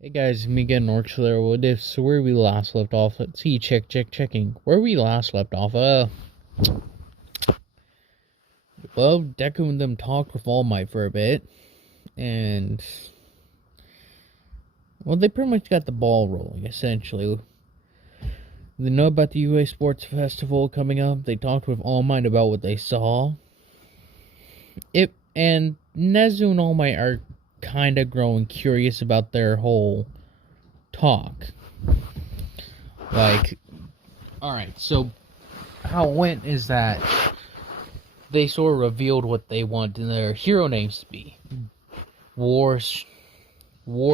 Hey guys, me again, Orchler. What if so where we last left off? Let's see, checking. Where we last left off, well, Deku and them talked with All Might for a bit, and well, they pretty much got the ball rolling, essentially. They know about the UA Sports Festival coming up. They talked with All Might about what they saw. And Nezu and All Might are kind of growing curious about their whole talk. Like, alright, so how it went is that they sort of revealed what they want their hero names to be. War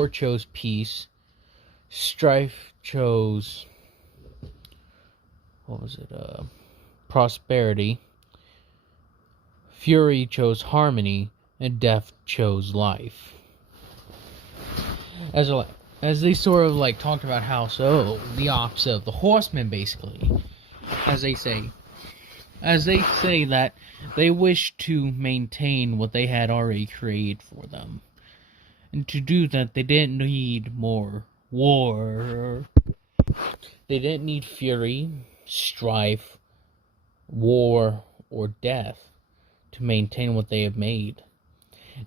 chose peace. Strife chose, prosperity. Fury chose harmony, and Death chose life. As they sort of talked about how the opposite of the Horsemen, basically, as they say that they wish to maintain what they had already created for them, and to do that they didn't need more war. They didn't need fury, strife, war, or death to maintain what they have made.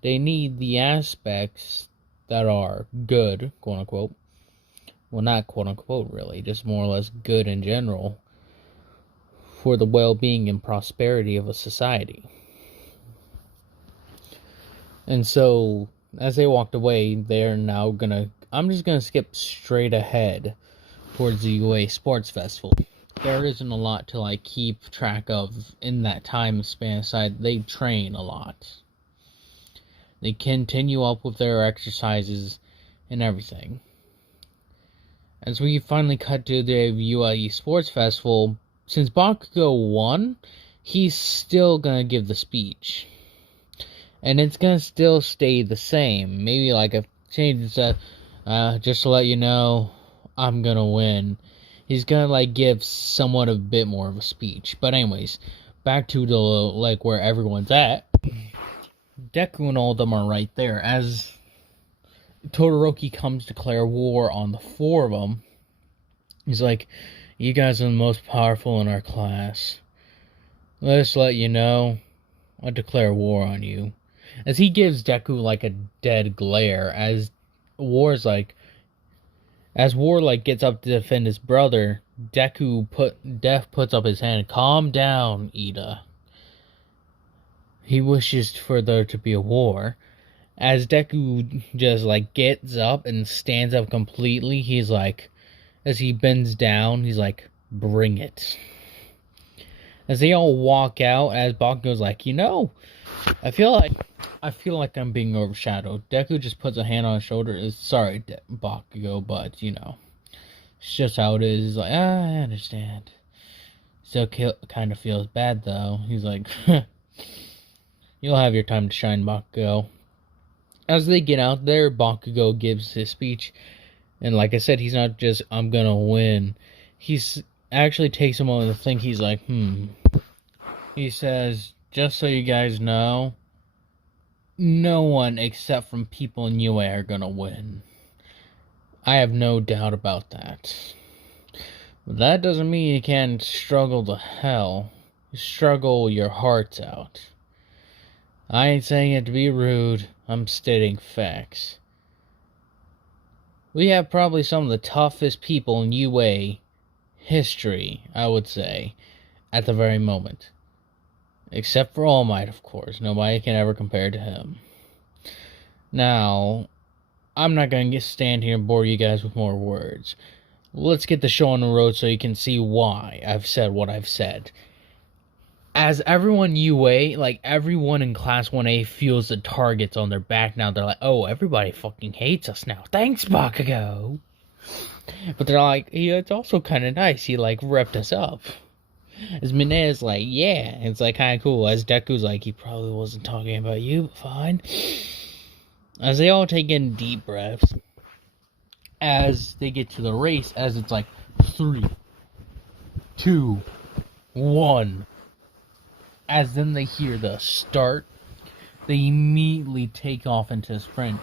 They need the aspects that are good, quote unquote. Well, not quote unquote, really, just more or less good in general, for the well-being and prosperity of a society. And so, as they walked away, they're now I'm just gonna skip straight ahead towards the UA Sports Festival. There isn't a lot to keep track of in that time span aside. They train a lot. They continue up with their exercises and everything. As we finally cut to the UAE Sports Festival, since Bakugo won, he's still gonna give the speech. And it's gonna still stay the same. Maybe a change that, just to let you know, I'm gonna win. He's gonna give somewhat a bit more of a speech. But anyways, back to the where everyone's at. Deku and all of them are right there as Todoroki comes to declare war on the four of them. He's like, you guys are the most powerful in our class. Let's let you know, I declare war on you. As he gives Deku a dead glare, as War gets up to defend his brother, Death puts up his hand. Calm down, Ida. He wishes for there to be a war. As Deku just gets up and stands up completely, he's as he bends down, he's bring it. As they all walk out, as Bakugo's I feel like I'm being overshadowed. Deku just puts a hand on his shoulder. Sorry, Bakugo, but it's just how it is. He's I understand. Still kind of feels bad though. He's you'll have your time to shine, Bakugo. As they get out there, Bakugo gives his speech, and like I said, he's not just I'm gonna win. He's actually takes a moment to think. He's He says, just so you guys know, no one except from people in UA are gonna win. I have no doubt about that. But that doesn't mean you can't struggle to hell. You struggle your hearts out. I ain't saying it to be rude, I'm stating facts. We have probably some of the toughest people in UA history, I would say, at the very moment. Except for All Might, of course. Nobody can ever compare to him. Now, I'm not going to stand here and bore you guys with more words. Let's get the show on the road so you can see why I've said what I've said. As everyone UA, everyone in Class 1A feels the targets on their back now. They're oh, everybody fucking hates us now. Thanks, Bakugo. But they're yeah, it's also kind of nice. He, repped us up. As Minae's yeah, it's kind of cool. As Deku's he probably wasn't talking about you, but fine. As they all take in deep breaths, as they get to the race, as it's 3, 2, 1. As then they hear the start they immediately take off into a sprint.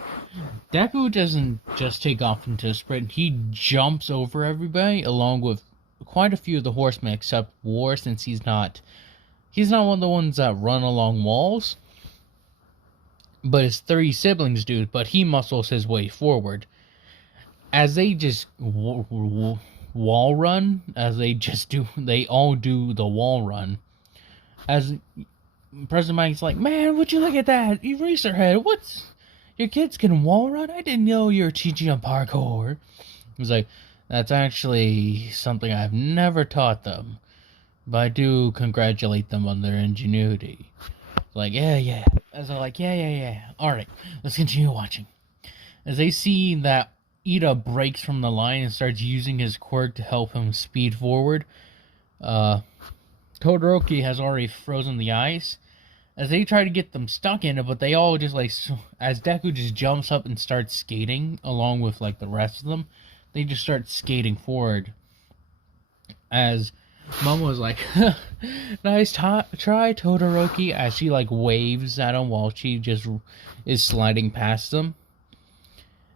Deku doesn't just take off into a sprint, he jumps over everybody along with quite a few of the horsemen except War, since he's not one of the ones that run along walls. But his 3 siblings do, but he muscles his way forward. As they just wall run, they all do the wall run. As President Mike's like, man, would you look at that? Eraserhead, your kids can wall run? I didn't know you were teaching them parkour. He's like, that's actually something I've never taught them. But I do congratulate them on their ingenuity. Like, yeah. As they're like, yeah. Alright, let's continue watching. As they see that Ida breaks from the line and starts using his quirk to help him speed forward, Todoroki has already frozen the ice. As they try to get them stuck in it, but they all just as Deku just jumps up and starts skating along with the rest of them, they just start skating forward. As Momo's like, nice try, Todoroki, as she waves at him while she just is sliding past them.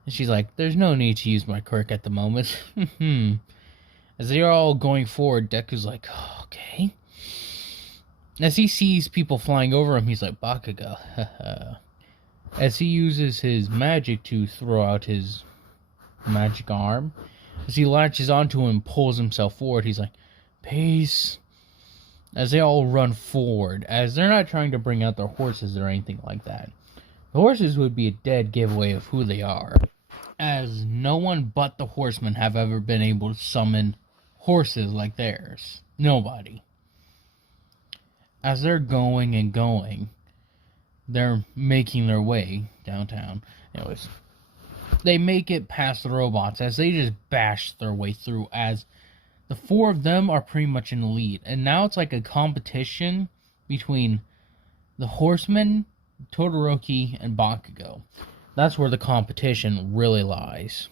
And she's like, there's no need to use my quirk at the moment. As they're all going forward, Deku's like, okay. As he sees people flying over him, he's like, Bakugo. As he uses his magic to throw out his magic arm, as he latches onto him and pulls himself forward, he's like, peace. As they all run forward, as they're not trying to bring out their horses or anything like that. The horses would be a dead giveaway of who they are, as no one but the horsemen have ever been able to summon horses like theirs. Nobody. As they're going and going, they're making their way downtown. Anyways, they make it past the robots as they just bash their way through, as the 4 of them are pretty much in the lead. And now it's like a competition between the horsemen, Todoroki, and Bakugo. That's where the competition really lies.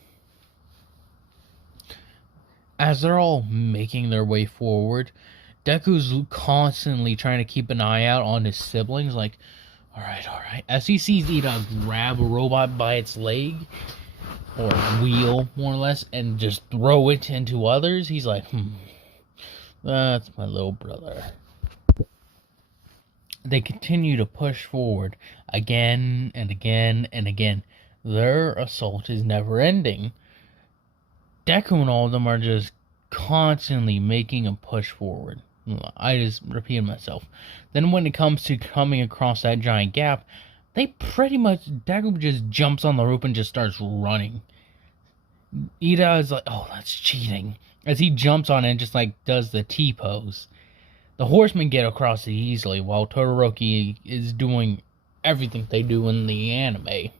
As they're all making their way forward, Deku's constantly trying to keep an eye out on his siblings, like, alright. As he sees Ida grab a robot by its leg, or wheel, more or less, and just throw it into others, he's like, that's my little brother. They continue to push forward again and again and again. Their assault is never ending. Deku and all of them are just constantly making a push forward. I just repeated myself. Then when it comes to coming across that giant gap, they pretty much, Deku just jumps on the rope and just starts running. Ida is like, oh, that's cheating. As he jumps on it and just does the T-pose. The horsemen get across it easily, while Todoroki is doing everything they do in the anime.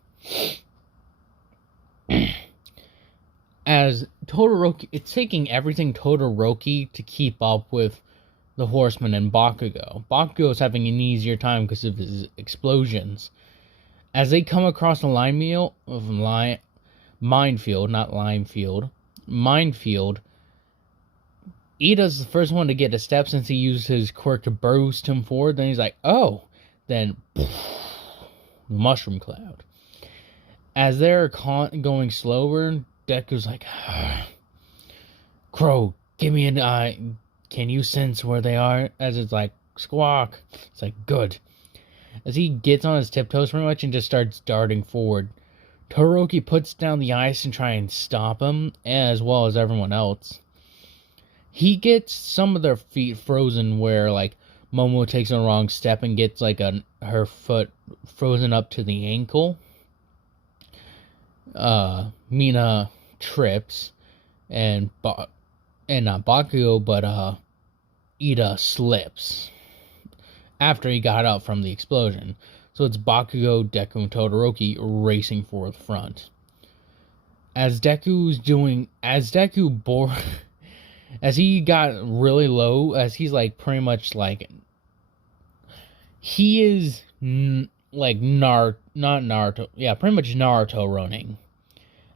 As Todoroki, it's taking everything Todoroki to keep up with the horsemen and Bakugo. Bakugo is having an easier time because of his explosions. As they come across a minefield, Ida's the first one to get a step since he used his quirk to boost him forward. Then he's like, oh, then mushroom cloud. As they're going slower, Deku's like, Crow, give me an eye. Can you sense where they are? As it's like, squawk. It's like, good. As he gets on his tiptoes pretty much and just starts darting forward, Todoroki puts down the ice and try and stop him, as well as everyone else. He gets some of their feet frozen where, Momo takes a wrong step and gets, her foot frozen up to the ankle. Mina trips, and not Bakugo, but Ida slips after he got up from the explosion. So it's Bakugo, Deku, and Todoroki racing for the front. As Deku as he got really low, as he's pretty much he is not Naruto, yeah, pretty much Naruto running.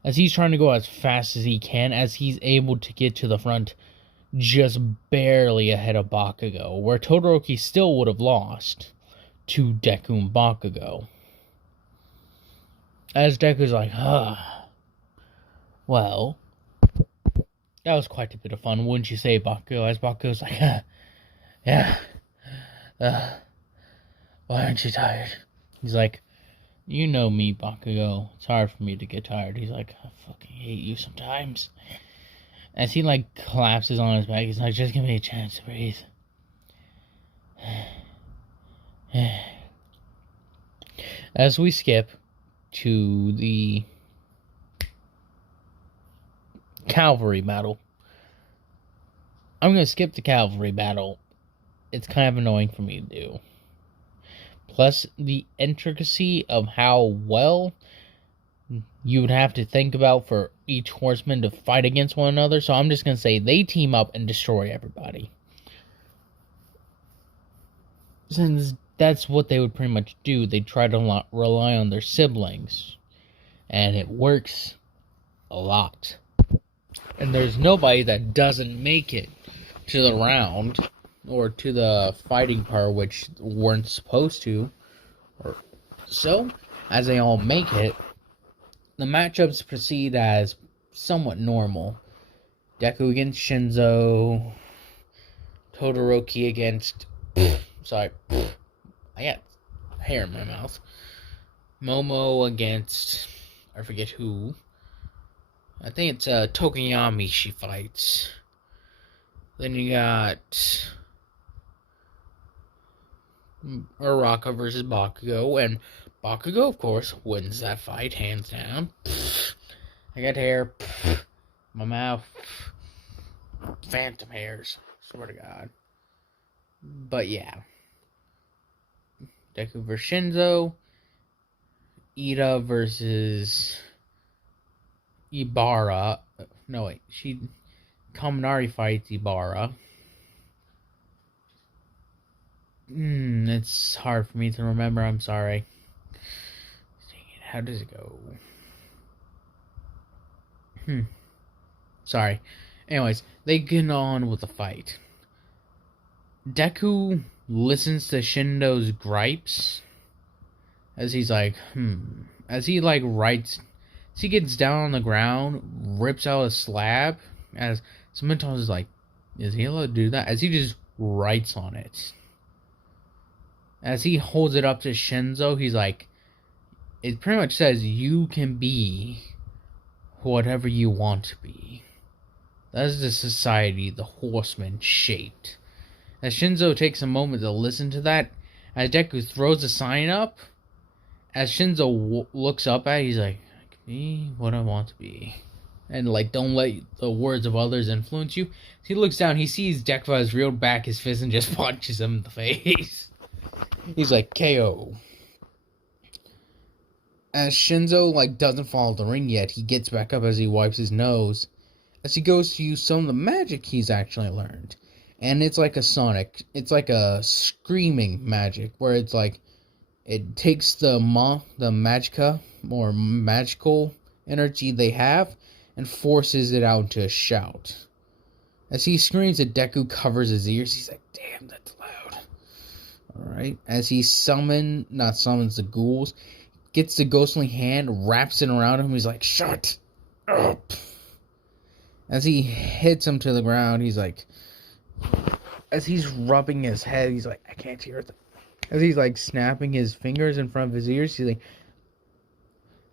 As he's trying to go as fast as he can, as he's able to get to the front just barely ahead of Bakugo, where Todoroki still would have lost to Deku and Bakugo. As Deku's like, well, that was quite a bit of fun, wouldn't you say, Bakugo? As Bakugo's like, yeah, uh, why aren't you tired? He's like, you know me, Bakugo. It's hard for me to get tired. He's like, I fucking hate you sometimes. As he, like, collapses on his back, he's like, just give me a chance to breathe. As we skip to the cavalry battle. I'm going to skip the cavalry battle. It's kind of annoying for me to do. Plus, the intricacy of how well you would have to think about for each horseman to fight against one another. So I'm just going to say they team up and destroy everybody. Since that's what they would pretty much do, they try to rely on their siblings. And it works a lot. And there's nobody that doesn't make it to the round or to the fighting part, which weren't supposed to. So, as they all make it, the matchups proceed as somewhat normal. Deku against Shinzo, Todoroki against... sorry, I got hair in my mouth. Momo against... I forget who. I think it's Tokoyami she fights. Then you got Uraraka versus Bakugo, and Bakugo, of course, wins that fight, hands down. I got hair, my mouth, phantom hairs, swear to God. But yeah. Deku versus Shinzo, Ida versus Ibarra. No, wait, Kaminari fights Ibarra. It's hard for me to remember, I'm sorry. How does it go? Sorry. Anyways, they get on with the fight. Deku listens to Shindo's gripes as he's like, as he like writes, as he gets down on the ground, rips out a slab, as Cementos is like, is he allowed to do that? As he just writes on it. As he holds it up to Shinzo, he's like, it pretty much says, you can be whatever you want to be. That is the society the horsemen shaped. As Shinzo takes a moment to listen to that, as Deku throws the sign up, as Shinzo looks up at it, he's like, I can be what I want to be. And like, don't let the words of others influence you. He looks down, he sees Deku has reeled back his fist and just punches him in the face. He's like, KO. As Shinzo like doesn't follow the ring yet, he gets back up as he wipes his nose. As he goes to use some of the magic he's actually learned. And it's like a sonic, it's like a screaming magic, where it's like, it takes the magica, or magical energy they have, and forces it out into a shout. As he screams, Deku covers his ears, he's like, damn, that's loud. Alright, as he summons the ghouls, gets the ghostly hand, wraps it around him, he's like, shut up. As he hits him to the ground, he's like, as he's rubbing his head, he's like, I can't hear it. As he's like snapping his fingers in front of his ears, he's like,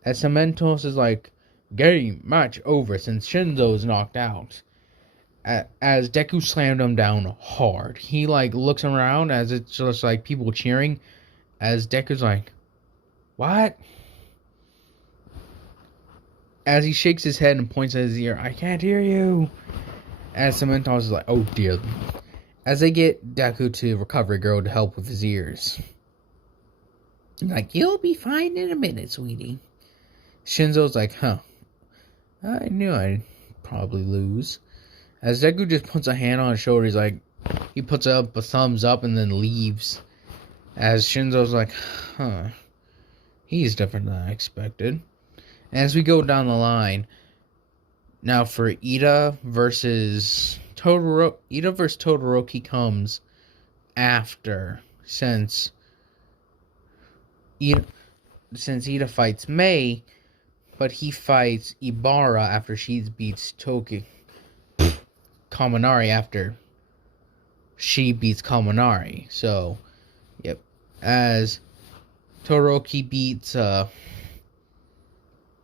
as Cementos is like, game, match over since Shinzo's knocked out. As Deku slammed him down hard, he like looks around as it's just like people cheering. As Deku's like, what? As he shakes his head and points at his ear, I can't hear you. As Cementos is like, oh dear. As they get Deku to Recovery Girl to help with his ears. Like, you'll be fine in a minute, sweetie. Shinzo's like, huh. I knew I'd probably lose. As Deku just puts a hand on his shoulder, he's like, he puts up a thumbs up and then leaves. As Shinzo's like, huh. He's different than I expected. As we go down the line, now for Ida versus Todoroki comes after, since Ida fights Mei, but he fights Ibarra after she beats Kaminari after she beats Kaminari. So, yep. As Todoroki beats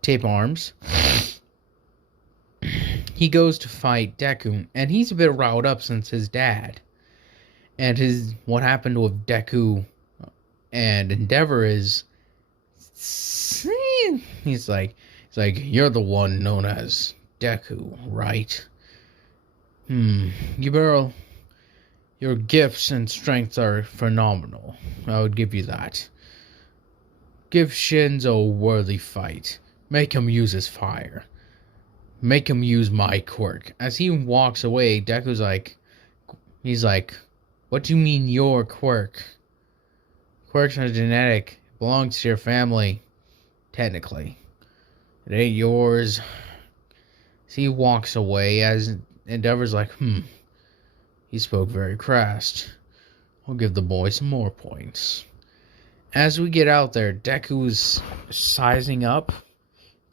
Tape Arms, he goes to fight Deku, and he's a bit riled up since his dad. And what happened with Deku and Endeavor is he's like you're the one known as Deku, right? Your gifts and strengths are phenomenal. I would give you that. Give Shinzo a worthy fight. Make him use his fire. Make him use my quirk. As he walks away, Deku's he's like, what do you mean your quirk? Quirks are genetic. It belongs to your family. Technically. It ain't yours. As he walks away, as Endeavor's like, he spoke very crass. I'll give the boy some more points. As we get out there, Deku's sizing up.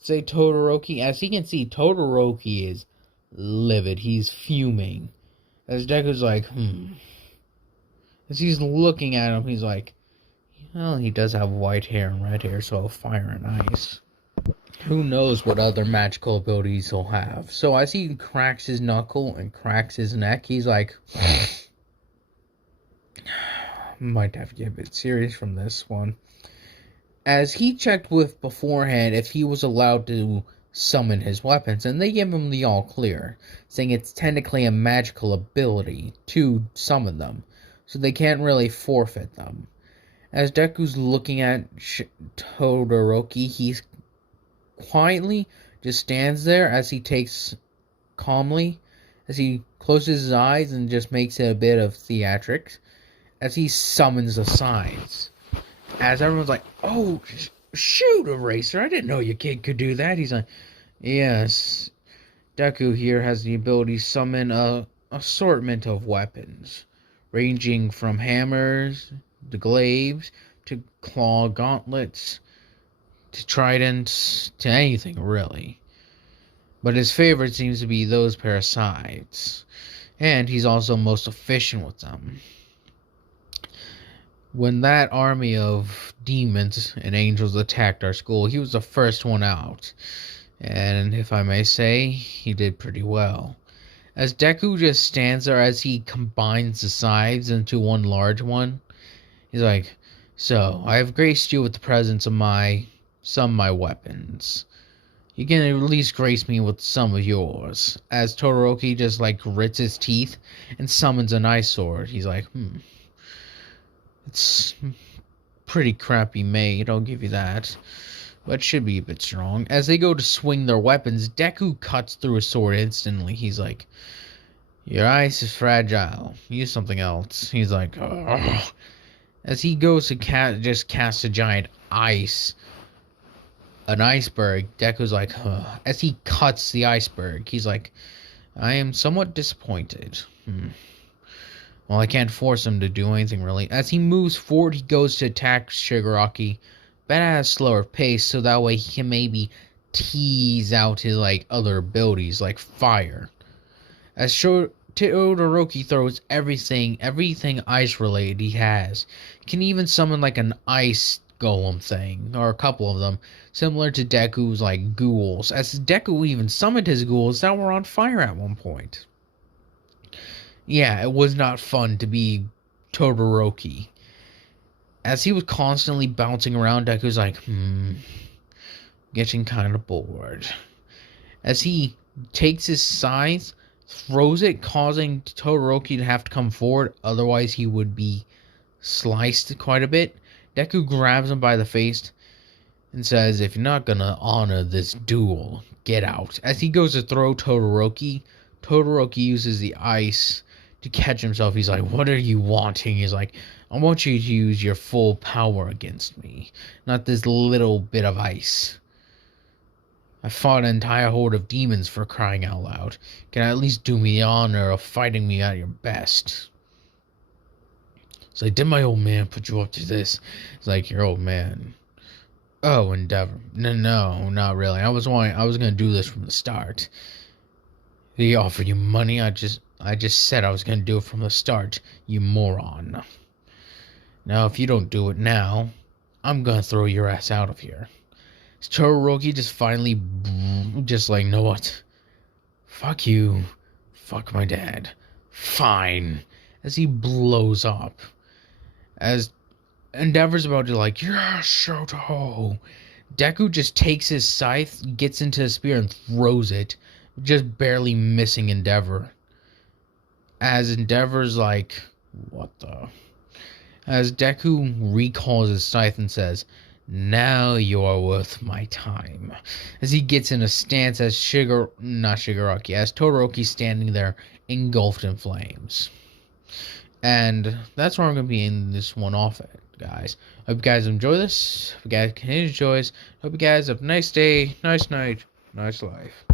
Say Todoroki. As he can see, Todoroki is livid. He's fuming. As Deku's like, As he's looking at him, he's like, well, he does have white hair and red hair, so fire and ice. Who knows what other magical abilities he'll have. So as he cracks his knuckle and cracks his neck, he's like, might have to get a bit serious from this one. As he checked with beforehand if he was allowed to summon his weapons, and they give him the all clear, saying it's technically a magical ability to summon them, so they can't really forfeit them. As Deku's looking at Todoroki, he's quietly just stands there as he takes calmly, as he closes his eyes and just makes it a bit of theatrics, as he summons the signs. As everyone's like, oh, shoot, Eraser, I didn't know your kid could do that. He's like, yes, Deku here has the ability to summon a assortment of weapons, ranging from hammers, to glaives, to claw gauntlets, to tridents, to anything, really. But his favorite seems to be those parasites, and he's also most efficient with them. When that army of demons and angels attacked our school, he was the first one out. And if I may say, he did pretty well. As Deku just stands there as he combines the sides into one large one, he's like, so, I have graced you with the presence of some of my weapons. You can at least grace me with some of yours. As Todoroki just grits his teeth and summons an ice sword. He's like, it's pretty crappy made, I'll give you that. But should be a bit strong. As they go to swing their weapons, Deku cuts through his sword instantly. He's like, your ice is fragile. Use something else. He's like, ugh. As he goes to cast a giant an iceberg, Deku's like, ugh. As he cuts the iceberg, he's like, I am somewhat disappointed. Well, I can't force him to do anything, really. As he moves forward, he goes to attack Shigaraki, but at a slower pace, so that way he can maybe tease out his, other abilities, like fire. As Todoroki throws everything ice-related he has. He can even summon, an ice golem thing, or a couple of them, similar to Deku's, ghouls. As Deku even summoned his ghouls that were on fire at one point. Yeah, it was not fun to be Todoroki. As he was constantly bouncing around, Deku's like, getting kind of bored. As he takes his scythe, throws it, causing Todoroki to have to come forward, otherwise he would be sliced quite a bit. Deku grabs him by the face and says, if you're not gonna honor this duel, get out. As he goes to throw Todoroki uses the ice to catch himself. He's like, what are you wanting? He's like, I want you to use your full power against me, not this little bit of ice. I fought an entire horde of demons, for crying out loud. Can at least do me the honor of fighting me at your best? It's like, did my old man put you up to this? It's like, your old man. Oh, Endeavor. No, not really. I was gonna do this from the start. He offered you money. I just said I was gonna do it from the start. You moron. Now, if you don't do it now, I'm gonna throw your ass out of here. Is Todoroki just finally, just like, know what? Fuck you. Fuck my dad. Fine. As he blows up. As Endeavor's about to like, yeah, Shoto. Deku just takes his scythe, gets into his spear, and throws it, just barely missing Endeavor. As Endeavor's like, what the? As Deku recalls his scythe and says, now you are worth my time. As he gets in a stance as not Shigaraki, as Todoroki standing there engulfed in flames. And that's where I'm going to be ending this one off at, guys. Hope you guys enjoy this. Hope you guys continue to enjoy this. Hope you guys have a nice day, nice night, nice life.